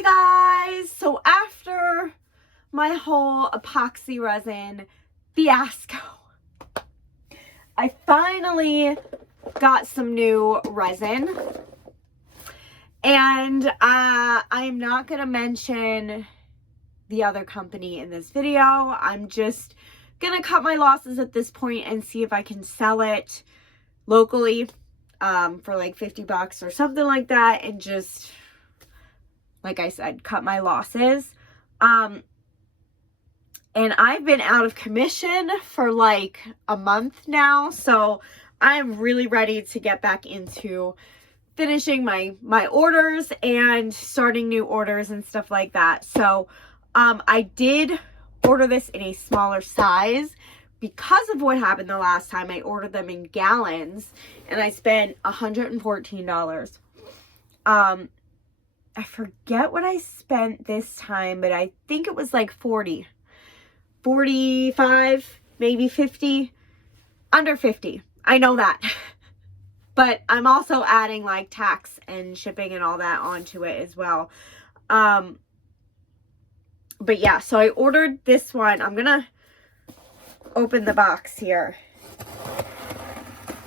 Hey guys, so after my whole epoxy resin fiasco, I finally got some new resin, and I'm not going to mention the other company in this video. I'm just going to cut my losses at this point and see if I can sell it locally for like 50 bucks or something like that, and just, like I said, cut my losses. And I've been out of commission for like a month now, so I'm really ready to get back into finishing my orders and starting new orders and stuff like that. So I did order this in a smaller size because of what happened the last time. I ordered them in gallons and I spent $114. I forget what I spent this time, but I think it was like 40, 45, maybe 50, under 50. I know that. But I'm also adding like tax and shipping and all that onto it as well. But yeah, so I ordered this one. I'm gonna open the box here.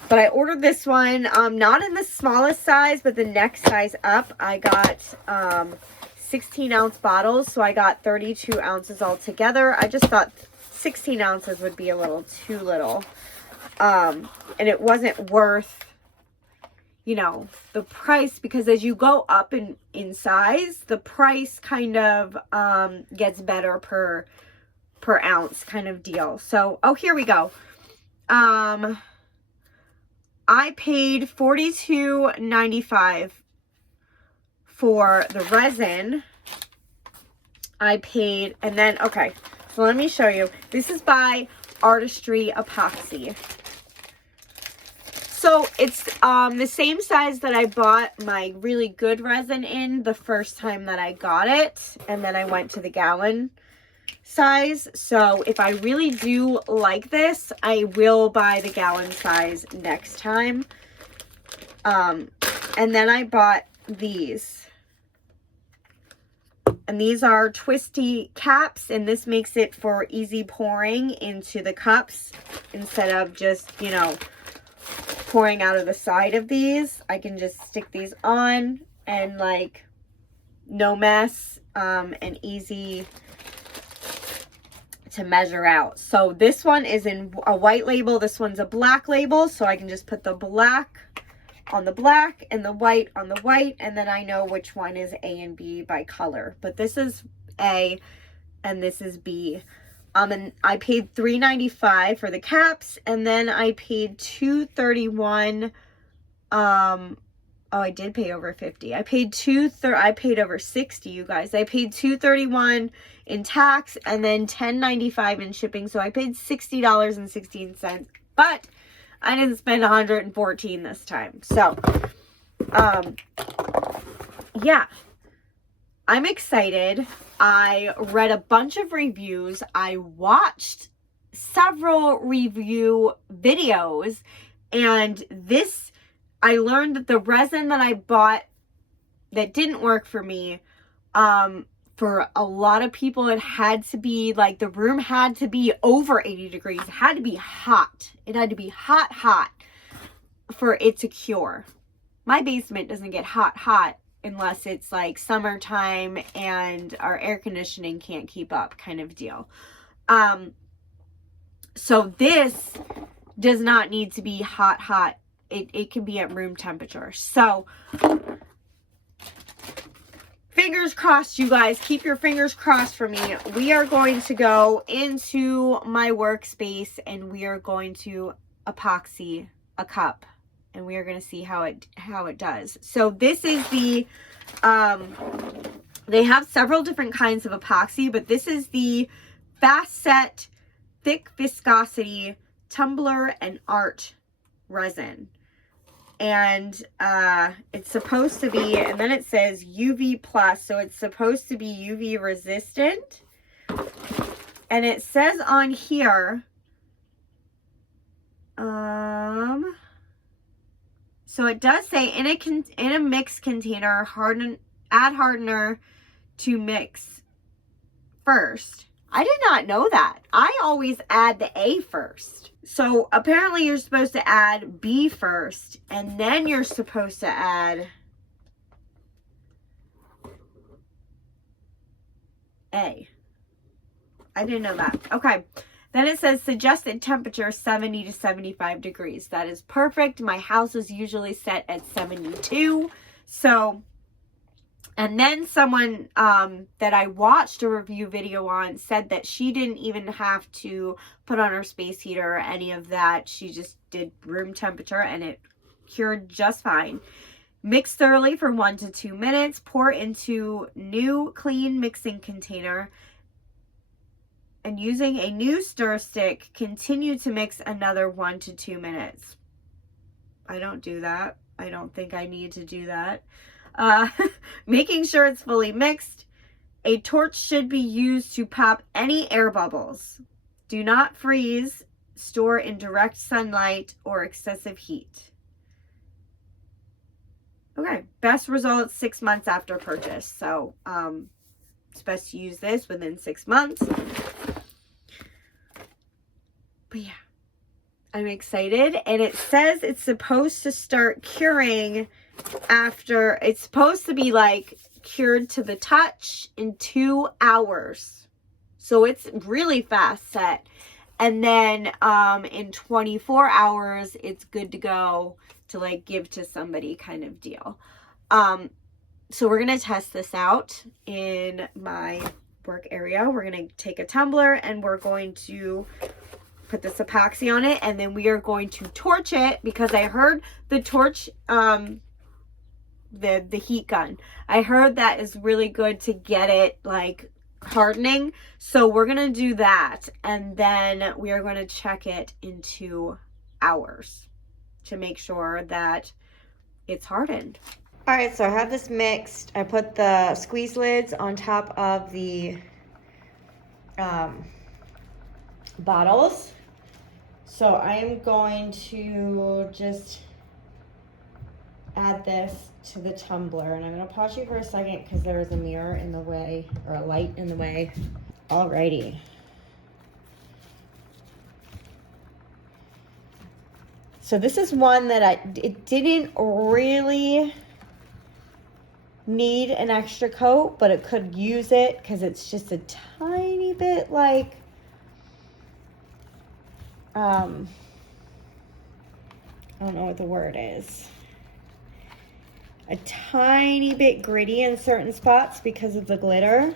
But I ordered this one, not in the smallest size, but the next size up. I got 16-ounce bottles, so I got 32 ounces altogether. I just thought 16 ounces would be a little too little. And it wasn't worth, you know, the price, because as you go up in size, the price kind of gets better per ounce kind of deal. So, oh, here we go. I paid $42.95 for the resin. I paid, and then, okay, so let me show you. This is by Artistry Epoxy. So it's the same size that I bought my really good resin in the first time that I got it, and then I went to the gallon size. So if I really do like this, I will buy the gallon size next time. And then I bought these, and these are twisty caps, and this makes it for easy pouring into the cups instead of just, you know, pouring out of the side of these. I can just stick these on and like no mess, and easy to measure out. So this one is in a white label, this one's a black label, so I can just put the black on the black and the white on the white, and then I know which one is A and B by color. But this is A and this is B. And I paid $3.95 for the caps, and then I paid $2.31. Oh, I did pay over 50. I paid over 60, you guys. I paid $2.31 in tax and then $10.95 in shipping. So I paid $60.16, but I didn't spend $114 this time. So, yeah, I'm excited. I read a bunch of reviews. I watched several review videos, and I learned that the resin that I bought that didn't work for me, for a lot of people, it had to be like, the room had to be over 80 degrees. It had to be hot. It had to be hot for it to cure. My basement doesn't get hot unless it's like summertime and our air conditioning can't keep up kind of deal. So this does not need to be hot. It can be at room temperature. So fingers crossed, you guys. Keep your fingers crossed for me. We are going to go into my workspace and we are going to epoxy a cup, and we are going to see how it does. So this is the they have several different kinds of epoxy, but this is the fast set thick viscosity tumbler and art resin. And it's supposed to be, and then it says UV plus, so it's supposed to be UV resistant. And it says on here, so it does say in a mixed container, add hardener to mix first. I did not know that. I always add the A first. So apparently you're supposed to add B first, and then you're supposed to add A. I didn't know that. Okay. Then it says suggested temperature 70 to 75 degrees. That is perfect. My house is usually set at 72. So, and then someone that I watched a review video on said that she didn't even have to put on her space heater or any of that. She just did room temperature and it cured just fine. Mix thoroughly for 1 to 2 minutes. Pour into new clean mixing container. And using a new stir stick, continue to mix another 1 to 2 minutes. I don't do that. I don't think I need to do that. Making sure it's fully mixed. A torch should be used to pop any air bubbles. Do not freeze, store in direct sunlight or excessive heat. Okay, best results 6 months after purchase. So, it's best to use this within 6 months. But yeah, I'm excited. And it says it's supposed to start curing after, it's supposed to be like cured to the touch in 2 hours. So it's really fast set. And then in 24 hours, it's good to go to like give to somebody kind of deal. So we're going to test this out in my work area. We're going to take a tumbler and we're going to put this epoxy on it, and then we are going to torch it because I heard the torch, the heat gun. I heard that is really good to get it like hardening. So we're going to do that, and then we are going to check it in 2 hours to make sure that it's hardened. All right, so I have this mixed. I put the squeeze lids on top of the bottles. So I am going to just add this to the tumbler, and I'm going to pause you for a second because there is a mirror in the way, or a light in the way. Alrighty. So this is one that it didn't really need an extra coat, but it could use it because it's just a tiny bit like, I don't know what the word is. A tiny bit gritty in certain spots because of the glitter.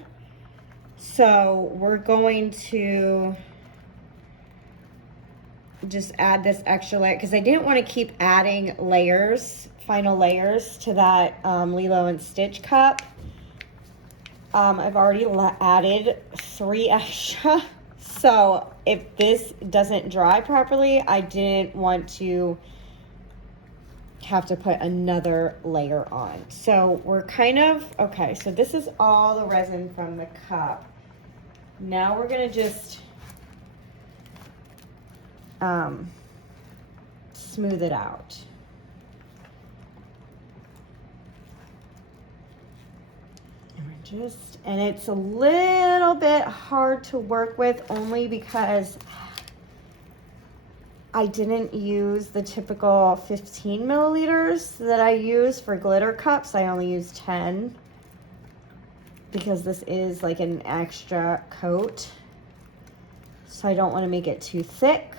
So we're going to just add this extra layer because I didn't want to keep adding layers, final layers to that Lilo and Stitch cup. I've already added 3 extra. So if this doesn't dry properly, I didn't want to have to put another layer on. So we're kind of, okay, so this is all the resin from the cup. Now we're gonna just smooth it out. And it's a little bit hard to work with only because I didn't use the typical 15 milliliters that I use for glitter cups. I only use 10 because this is like an extra coat. So I don't want to make it too thick.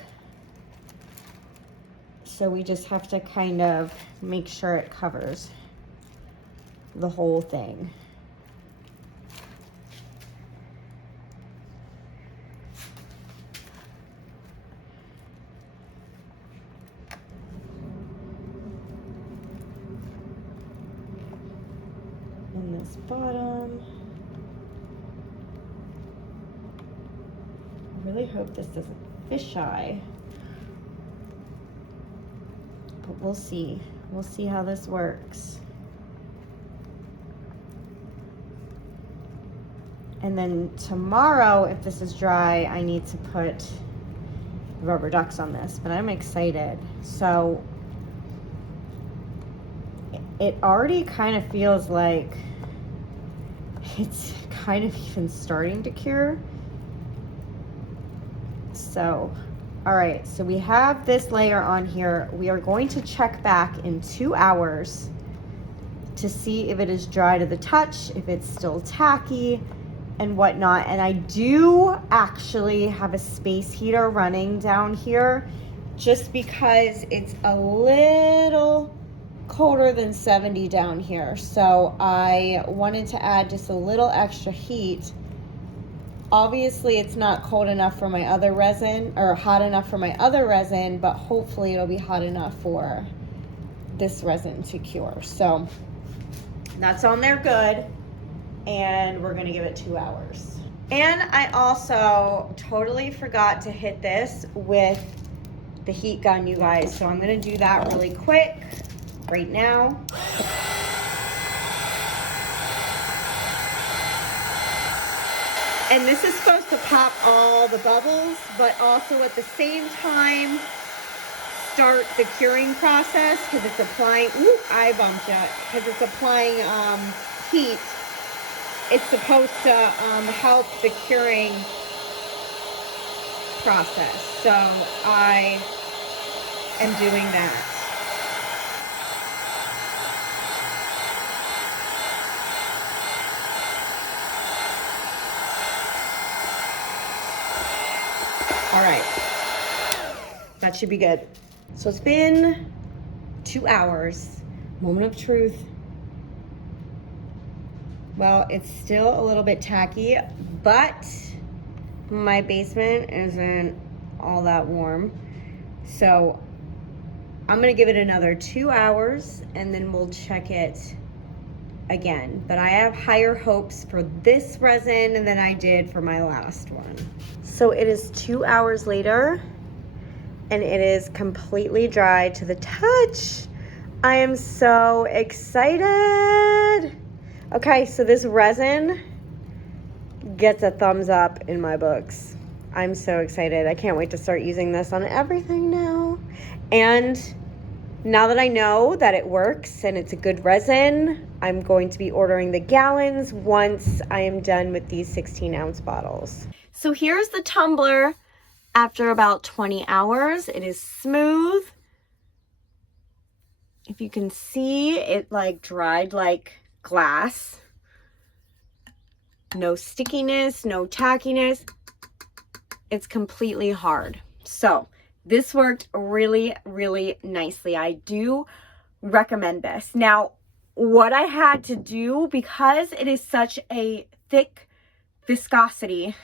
So we just have to kind of make sure it covers the whole thing. And this bottom. I really hope this doesn't fisheye. But we'll see. We'll see how this works. And then tomorrow, if this is dry, I need to put rubber ducks on this, but I'm excited. So it already kind of feels like it's kind of even starting to cure. So, all right, so we have this layer on here. We are going to check back in 2 hours to see if it is dry to the touch, if it's still tacky and whatnot. And I do actually have a space heater running down here just because it's a little colder than 70 down here. So I wanted to add just a little extra heat. Obviously it's not cold enough for my other resin, or hot enough for my other resin, but hopefully it'll be hot enough for this resin to cure. So that's on there good, and we're gonna give it 2 hours. And I also totally forgot to hit this with the heat gun, you guys. So I'm gonna do that really quick right now. And this is supposed to pop all the bubbles, but also at the same time start the curing process, because it's applying, ooh, I bumped it, because it's applying heat. It's supposed to help the curing process. So I am doing that. All right, that should be good. So it's been 2 hours, moment of truth. Well, it's still a little bit tacky, but my basement isn't all that warm. So I'm gonna give it another 2 hours and then we'll check it again. But I have higher hopes for this resin than I did for my last one. So it is 2 hours later and it is completely dry to the touch. I am so excited. Okay, so this resin gets a thumbs up in my books. I'm so excited. I can't wait to start using this on everything now. And now that I know that it works and it's a good resin, I'm going to be ordering the gallons once I am done with these 16-ounce bottles. So here's the tumbler after about 20 hours. It is smooth. If you can see, it like dried like glass. No stickiness, no tackiness. It's completely hard. So this worked really, really nicely. I do recommend this. Now, what I had to do, because it is such a thick viscosity,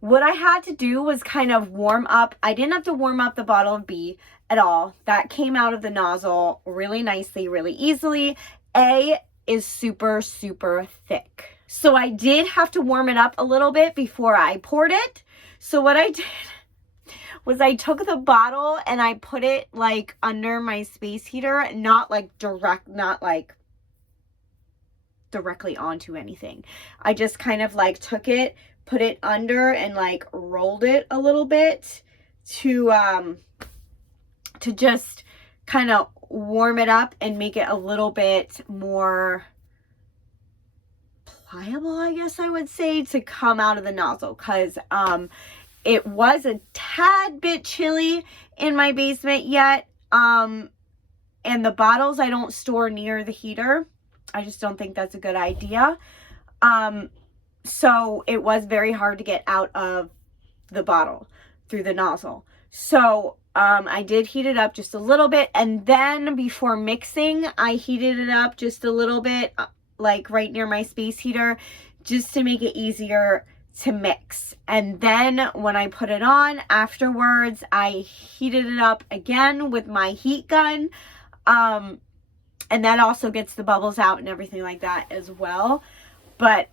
what I had to do was kind of warm up. I didn't have to warm up the bottle of B at all. That came out of the nozzle really nicely, really easily. A is super, super thick. So I did have to warm it up a little bit before I poured it. So what I did was I took the bottle and I put it like under my space heater, not like directly onto anything. I just kind of like took it, put it under and like rolled it a little bit to just kind of warm it up and make it a little bit more pliable, I guess I would say, to come out of the nozzle, because it was a tad bit chilly in my basement yet, and the bottles I don't store near the heater. I just don't think that's a good idea. So it was very hard to get out of the bottle through the nozzle. So I did heat it up just a little bit, and then before mixing, I heated it up just a little bit, like right near my space heater, just to make it easier to mix. And then when I put it on afterwards, I heated it up again with my heat gun, and that also gets the bubbles out and everything like that as well. But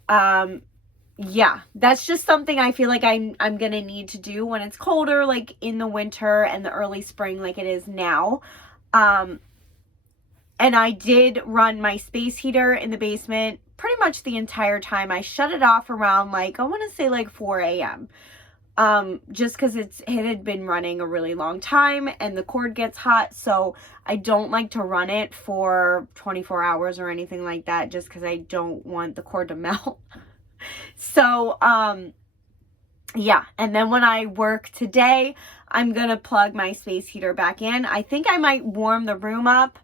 yeah, that's just something I feel like I'm gonna need to do when it's colder, like in the winter and the early spring like it is now. And I did run my space heater in the basement pretty much the entire time. I shut it off around like, I want to say like 4 a.m. just because it had been running a really long time and the cord gets hot. So I don't like to run it for 24 hours or anything like that, just because I don't want the cord to melt. So, yeah. And then when I work today, I'm going to plug my space heater back in. I think I might warm the room up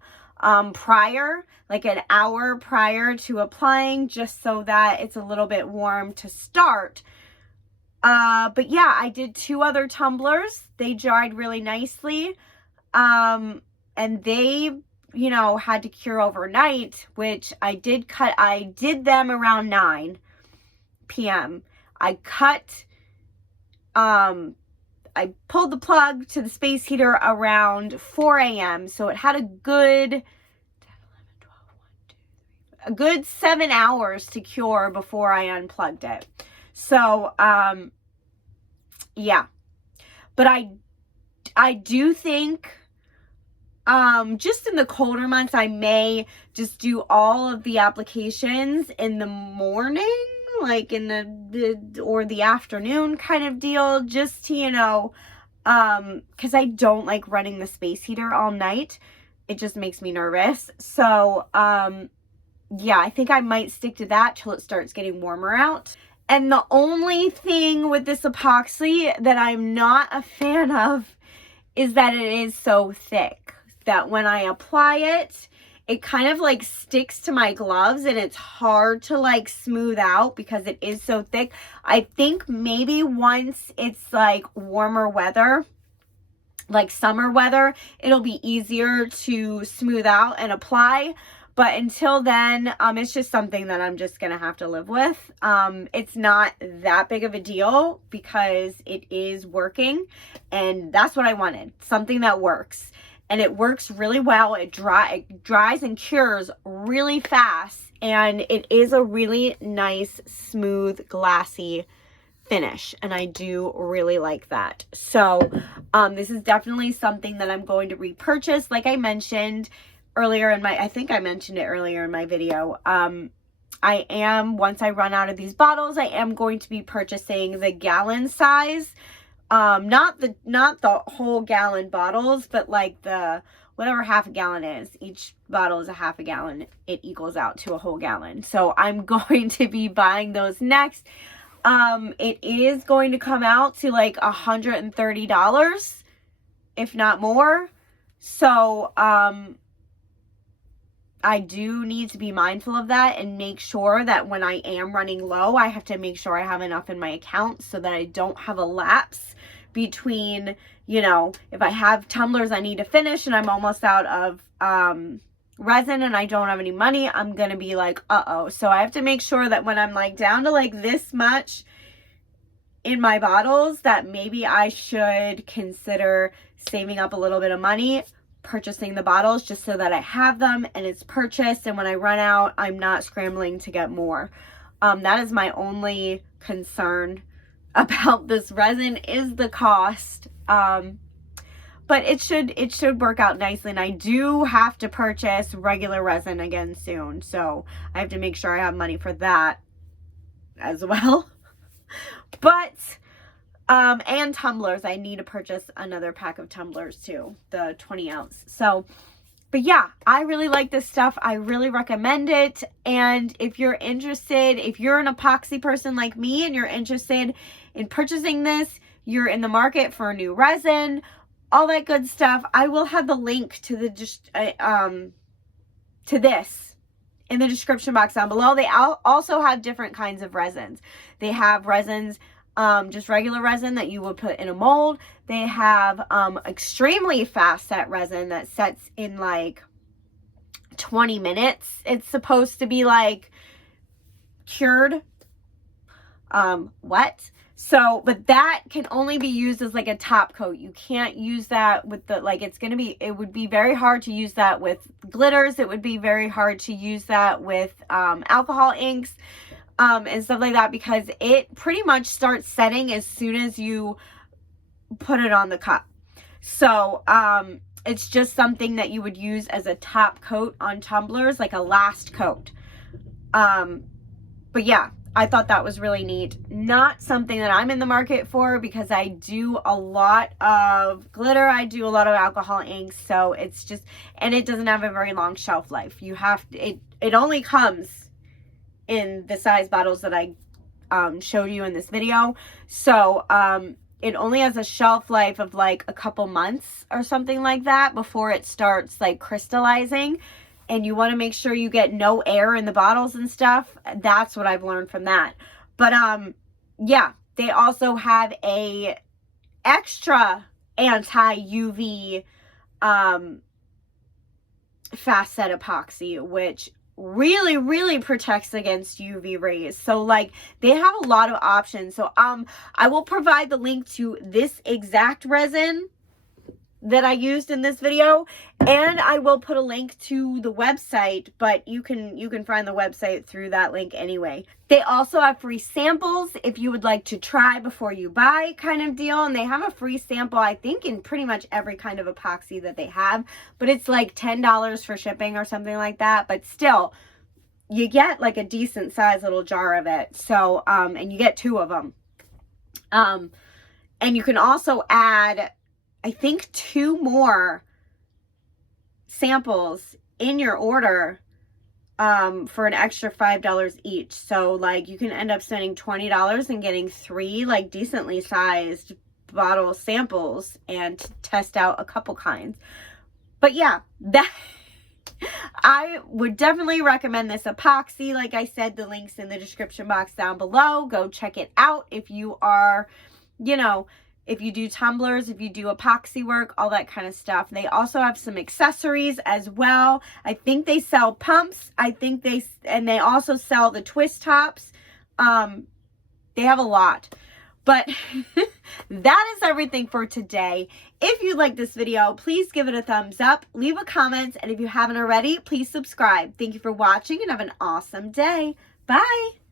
prior, like an hour prior to applying, just so that it's a little bit warm to start. But yeah, I did 2 other tumblers. They dried really nicely. And they, you know, had to cure overnight, which I did cut. I did them around 9 p.m. I cut, I pulled the plug to the space heater around 4 a.m. So it had a good 7 hours to cure before I unplugged it. So, yeah, but I do think, just in the colder months, I may just do all of the applications in the morning, like in the afternoon kind of deal, just to, you know, cause I don't like running the space heater all night. It just makes me nervous. So, yeah, I think I might stick to that till it starts getting warmer out. And the only thing with this epoxy that I'm not a fan of is that it is so thick that when I apply it, it kind of like sticks to my gloves and it's hard to like smooth out because it is so thick. I think maybe once it's like warmer weather, like summer weather, it'll be easier to smooth out and apply. But until then, it's just something that I'm just going to have to live with. It's not that big of a deal because it is working. And that's what I wanted. Something that works. And it works really well. It dries and cures really fast. And it is a really nice, smooth, glassy finish. And I do really like that. So this is definitely something that I'm going to repurchase. Like I mentioned earlier in my, I think I mentioned it earlier in my video, I am, once I run out of these bottles, I am going to be purchasing the gallon size, not the whole gallon bottles, but like the, whatever half a gallon is. Each bottle is a half a gallon. It equals out to a whole gallon. So I'm going to be buying those next. It is going to come out to like $130, if not more. So, I do need to be mindful of that and make sure that when I am running low, I have to make sure I have enough in my account so that I don't have a lapse between, you know, if I have tumblers I need to finish and I'm almost out of resin and I don't have any money, I'm going to be like, uh-oh. So I have to make sure that when I'm like down to like this much in my bottles, that maybe I should consider saving up a little bit of money, purchasing the bottles just so that I have them and it's purchased, and when I run out, I'm not scrambling to get more. That is my only concern about this resin, is the cost. But it should work out nicely, and I do have to purchase regular resin again soon, so I have to make sure I have money for that as well. But and tumblers, I need to purchase another pack of tumblers too, the 20 ounce. So, but yeah, I really like this stuff. I really recommend it. And if you're interested, if you're an epoxy person like me and you're interested in purchasing this, you're in the market for a new resin, all that good stuff, I will have the link to the to this in the description box down below. They also have different kinds of resins. They have resins, just regular resin that you would put in a mold. They have extremely fast set resin that sets in like 20 minutes. It's supposed to be like cured, wet. So, but that can only be used as like a top coat. You can't use that with the, like, it would be very hard to use that with glitters. It would be very hard to use that with alcohol inks and stuff like that, because it pretty much starts setting as soon as you put it on the cup. So, it's just something that you would use as a top coat on tumblers, like a last coat. But yeah, I thought that was really neat. Not something that I'm in the market for because I do a lot of glitter. I do a lot of alcohol inks. So it's just, and it doesn't have a very long shelf life. You have to, it only comes in the size bottles that I showed you in this video. So it only has a shelf life of like a couple months or something like that before it starts like crystallizing. And you want to make sure you get no air in the bottles and stuff. That's what I've learned from that. But yeah, they also have a extra anti-UV fast set epoxy, which really protects against UV rays. So like they have a lot of options. So I will provide the link to this exact resin that I used in this video, and I will put a link to the website, but you can find the website through that link anyway. They also have free samples if you would like to try before you buy kind of deal, and they have a free sample I think in pretty much every kind of epoxy that they have, but it's like $10 for shipping or something like that. But still, you get like a decent sized little jar of it. So and you get 2 of them, and you can also add I think 2 more samples in your order for an extra $5 each. So like you can end up spending $20 and getting 3 like decently sized bottle samples and test out a couple kinds. But yeah, that I would definitely recommend this epoxy. Like I said, the link's in the description box down below. Go check it out if you are, you know, if you do tumblers, if you do epoxy work, all that kind of stuff. They also have some accessories as well. I think they sell pumps. I think they also sell the twist tops. They have a lot. But that is everything for today. If you like this video, please give it a thumbs up, leave a comment, and if you haven't already, please subscribe. Thank you for watching and have an awesome day. Bye.